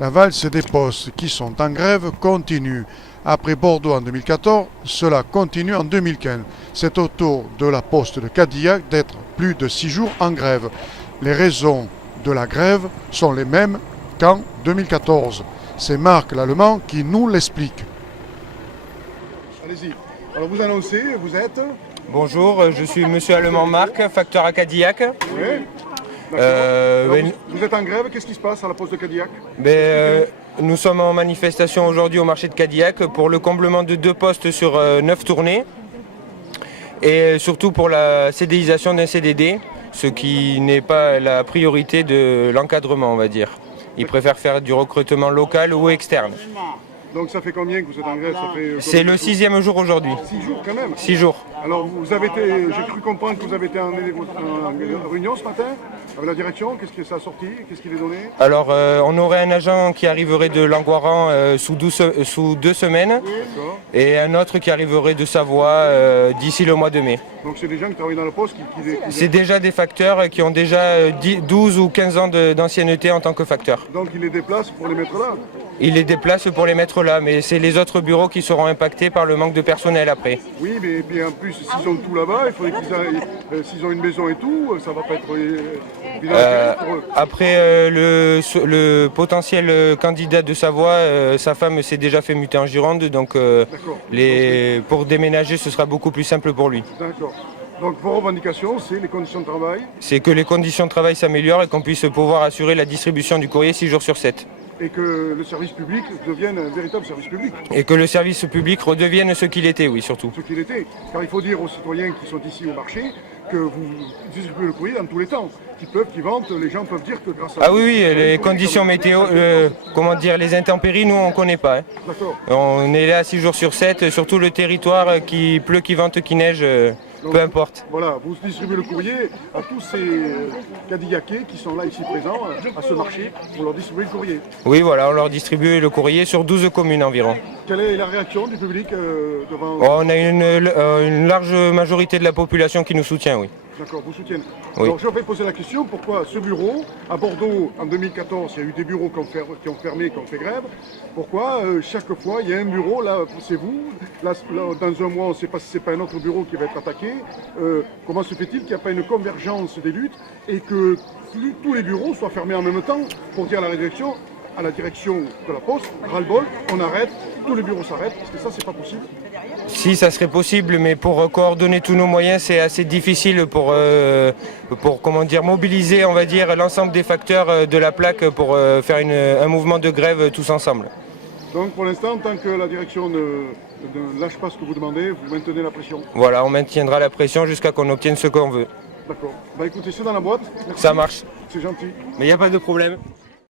La valse des postes qui sont en grève continue. Après Bordeaux en 2014, cela continue en 2015. C'est au tour de la poste de Cadillac d'être plus de 6 jours en grève. Les raisons de la grève sont les mêmes qu'en 2014. C'est Marc Lallemand qui nous l'explique. Allez-y. Alors vous annoncez, vous êtes... Bonjour, je suis Monsieur Allemand Marc, facteur à Cadillac. Oui. Vous êtes en grève, qu'est-ce qui se passe à la poste de Cadillac? Nous sommes en manifestation aujourd'hui au marché de Cadillac pour le comblement de 2 postes sur 9 tournées et surtout pour la CDIsation d'un CDD, ce qui n'est pas la priorité de l'encadrement, on va dire. Ils préfèrent faire du recrutement local ou externe. Donc ça fait combien que vous êtes en grève? C'est le 6e jour aujourd'hui. 6 jours quand même? 6 jours. Alors vous avez été, j'ai cru comprendre que vous avez été en réunion ce matin avec la direction. Qu'est-ce que ça a sorti? Qu'est-ce qu'il est donné? Alors on aurait un agent qui arriverait de Langoiran sous 2 semaines et un autre qui arriverait de Savoie d'ici le mois de mai. Donc c'est des gens qui travaillent dans la poste C'est déjà des facteurs qui ont déjà 12 ou 15 ans d'ancienneté en tant que facteurs. Donc ils les déplacent pour les mettre là? Ils les déplacent pour les mettre là, mais c'est les autres bureaux qui seront impactés par le manque de personnel après. Oui, mais puis en plus, s'ils ont tout là-bas, il faudrait qu'ils aillent, s'ils ont une maison et tout, ça va pas être évident pour eux. Après, le potentiel candidat de Savoie, sa femme s'est déjà fait muter en Gironde, donc pour déménager, ce sera beaucoup plus simple pour lui. D'accord. Donc vos revendications, c'est les conditions de travail? C'est que les conditions de travail s'améliorent et qu'on puisse pouvoir assurer la distribution du courrier 6 jours sur 7. Et que le service public devienne un véritable service public. Et que le service public redevienne ce qu'il était, oui, surtout. Ce qu'il était. Car il faut dire aux citoyens qui sont ici au marché que vous distribuez le courrier dans tous les temps. Qui vendent, les gens peuvent dire que grâce à... Ah oui, les conditions météo, comment dire, les intempéries, nous on ne connaît pas. Hein. D'accord. On est là 6 jours sur 7, sur tout le territoire, qui pleut, qui vente, qui neige, donc, peu importe. Voilà, vous distribuez le courrier à tous ces Cadillaquais qui sont là ici présents à ce marché pour leur distribuer le courrier. Oui, voilà, on leur distribue le courrier sur 12 communes environ. Quelle est la réaction du public devant... On a une large majorité de la population qui nous soutient, oui. D'accord, vous soutiennent. Oui. Alors je vais poser la question, pourquoi ce bureau, à Bordeaux en 2014, il y a eu des bureaux qui ont fermé, qui ont fait grève. Pourquoi chaque fois il y a un bureau, là c'est vous, là, dans un mois on ne sait pas si c'est pas un autre bureau qui va être attaqué. Comment se fait-il qu'il n'y a pas une convergence des luttes et que tous les bureaux soient fermés en même temps pour dire à la direction de la Poste, ras-le-bol, on arrête, tous les bureaux s'arrêtent, parce que ça c'est pas possible. Si, ça serait possible, mais pour coordonner tous nos moyens, c'est assez difficile pour comment dire, mobiliser, on va dire, l'ensemble des facteurs de la plaque pour faire un mouvement de grève tous ensemble. Donc pour l'instant, tant que la direction ne lâche pas ce que vous demandez, vous maintenez la pression? Voilà, on maintiendra la pression jusqu'à qu'on obtienne ce qu'on veut. D'accord. Bah écoutez, c'est dans la boîte. Merci. Ça marche. C'est gentil. Mais il n'y a pas de problème.